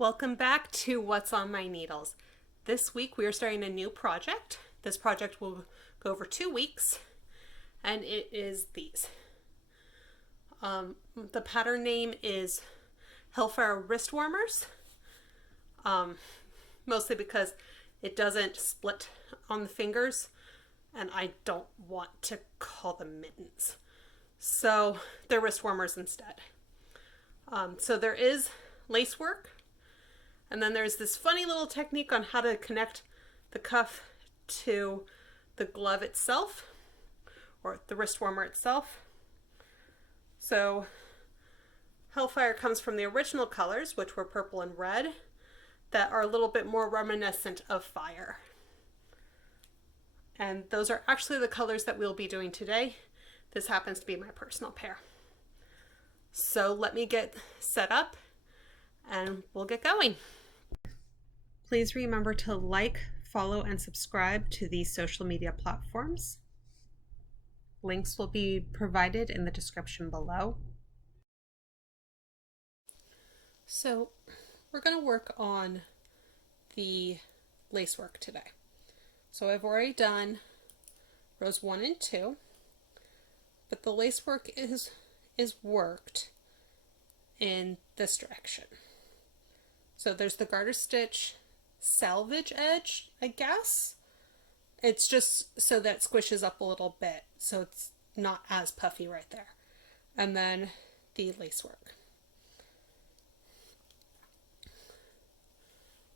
Welcome back to What's on My Needles. This week we are starting a new project. This project will go over 2 weeks, and it is these. The pattern name is Hellfire Wristwarmers, mostly because it doesn't split on the fingers, and I don't want to call them mittens. So they're wrist warmers instead. So there is lace work. And then there's this funny little technique on how to connect the cuff to the glove itself, or the wrist warmer itself. So Hellfire comes from the original colors, which were purple and red, that are a little bit more reminiscent of fire. And those are actually the colors that we'll be doing today. This happens to be my personal pair. So let me get set up and we'll get going. Please remember to like, follow, and subscribe to these social media platforms. Links will be provided in the description below. So we're going to work on the lace work today. So I've already done rows 1 and 2, but the lace work is worked in this direction. So there's the garter stitch salvage edge, I guess. It's just so that it squishes up a little bit, so it's not as puffy right there. And then the lace work.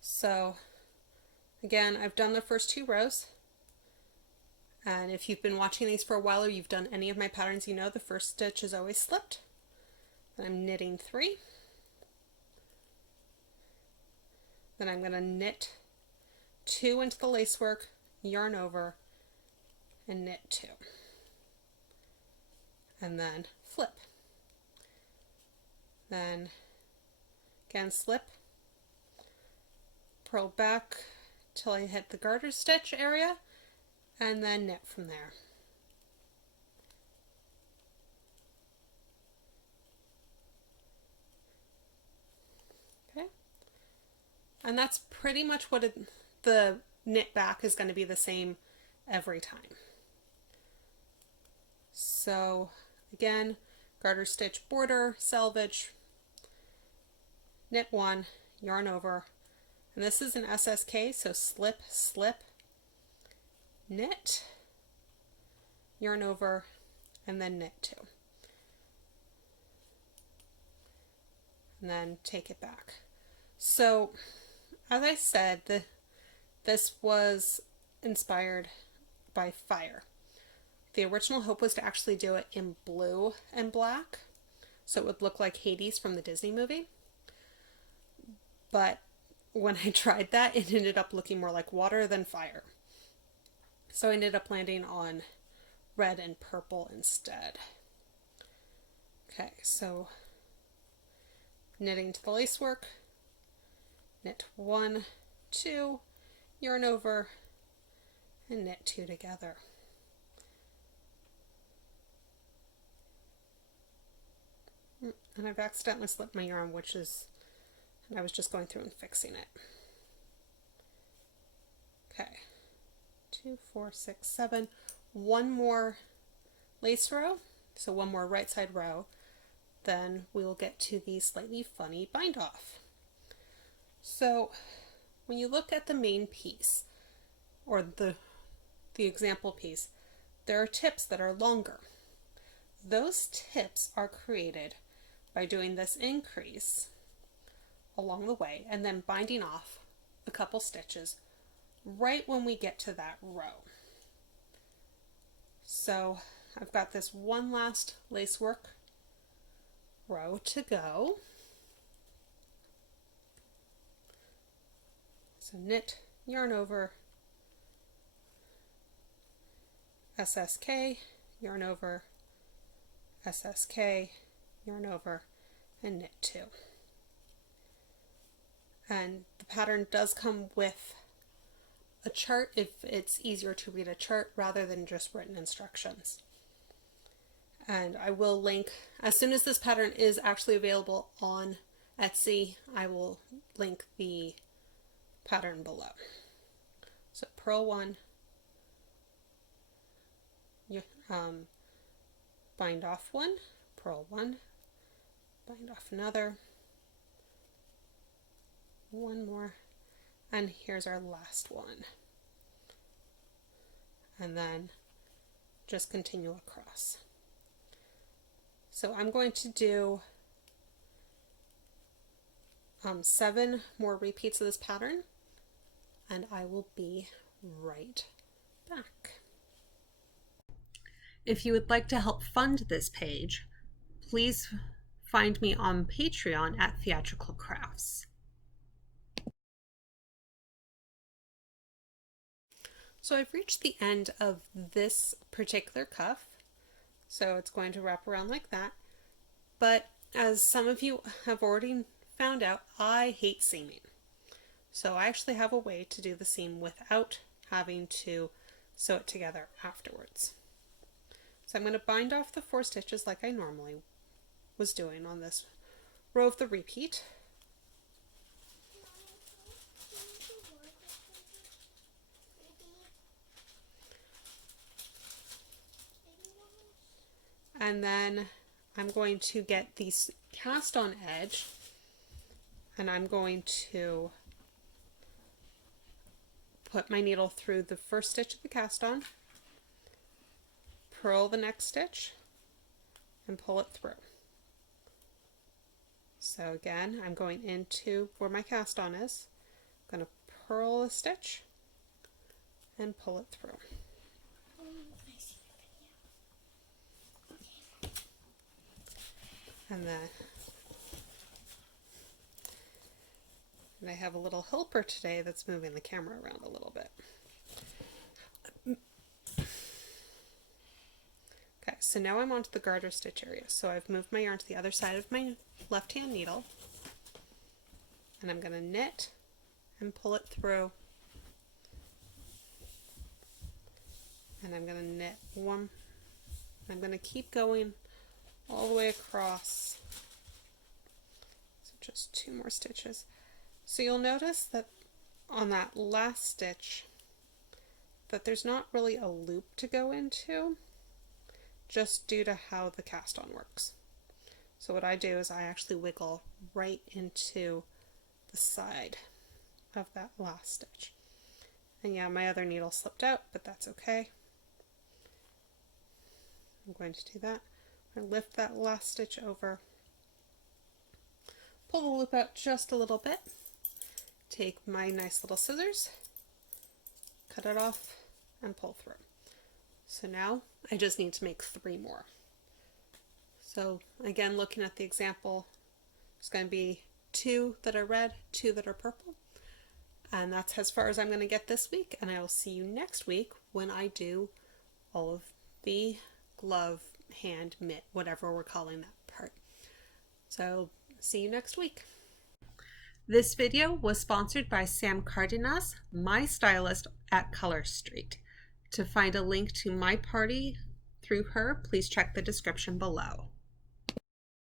So again, I've done the first 2 rows. And if you've been watching these for a while or you've done any of my patterns, you know the first stitch is always slipped. Then I'm knitting 3. Then I'm going to knit 2 into the lace work, yarn over, and knit 2. And then flip. Then again slip, purl back till I hit the garter stitch area, and then knit from there. Okay. And that's pretty much what the knit back is going to be the same every time. So again, garter stitch border, salvage, knit 1, yarn over, and this is an SSK, so slip, slip, knit, yarn over, and then knit 2. And then take it back. So as I said, this was inspired by fire. The original hope was to actually do it in blue and black, so it would look like Hades from the Disney movie. But when I tried that, it ended up looking more like water than fire. So I ended up landing on red and purple instead. Okay, so knitting to the lace work, knit 1, 2, yarn over, and knit 2 together. And I've accidentally slipped my yarn, and I was just going through and fixing it. Okay, 2, 4, 6, 7, 1 more lace row, so 1 more right side row, then we'll get to the slightly funny bind off. So when you look at the main piece, or the example piece, there are tips that are longer. Those tips are created by doing this increase along the way and then binding off a couple stitches right when we get to that row. So I've got this one last lace work row to go. So knit, yarn over, SSK, yarn over, SSK, yarn over, and knit 2. And the pattern does come with a chart if it's easier to read a chart rather than just written instructions. And I will link, as soon as this pattern is actually available on Etsy, I will link the pattern below. So purl one, bind off one, purl one, bind off another, one more, and here's our last one. And then just continue across. So I'm going to do 7 more repeats of this pattern, and I will be right back. If you would like to help fund this page, please find me on Patreon at Theatrical Crafts. So I've reached the end of this particular cuff, so it's going to wrap around like that. But as some of you have already found out, I hate seaming. So I actually have a way to do the seam without having to sew it together afterwards. So I'm going to bind off the 4 stitches like I normally was doing on this row of the repeat. And then I'm going to get the cast on edge, and I'm going to put my needle through the first stitch of the cast on, purl the next stitch, and pull it through. So again, I'm going into where my cast on is, I'm going to purl a stitch and pull it through. And then I have a little helper today that's moving the camera around a little bit. Okay, so now I'm onto the garter stitch area. So I've moved my yarn to the other side of my left hand needle, and I'm going to knit and pull it through, and I'm going to knit one. I'm going to keep going all the way across. So just 2 more stitches. So you'll notice that on that last stitch that there's not really a loop to go into, just due to how the cast on works. So what I do is I actually wiggle right into the side of that last stitch. And yeah, my other needle slipped out, but that's okay. I'm going to do that. I'm going to lift that last stitch over, pull the loop out just a little bit, take my nice little scissors, cut it off, and pull through. So now I just need to make 3 more. So again, looking at the example, it's going to be 2 that are red, 2 that are purple, and that's as far as I'm going to get this week, and I will see you next week when I do all of the glove, hand, mitt, whatever we're calling that part. So see you next week. This video was sponsored by Sam Cardenas, my stylist at Color Street. To find a link to my party through her, please check the description below.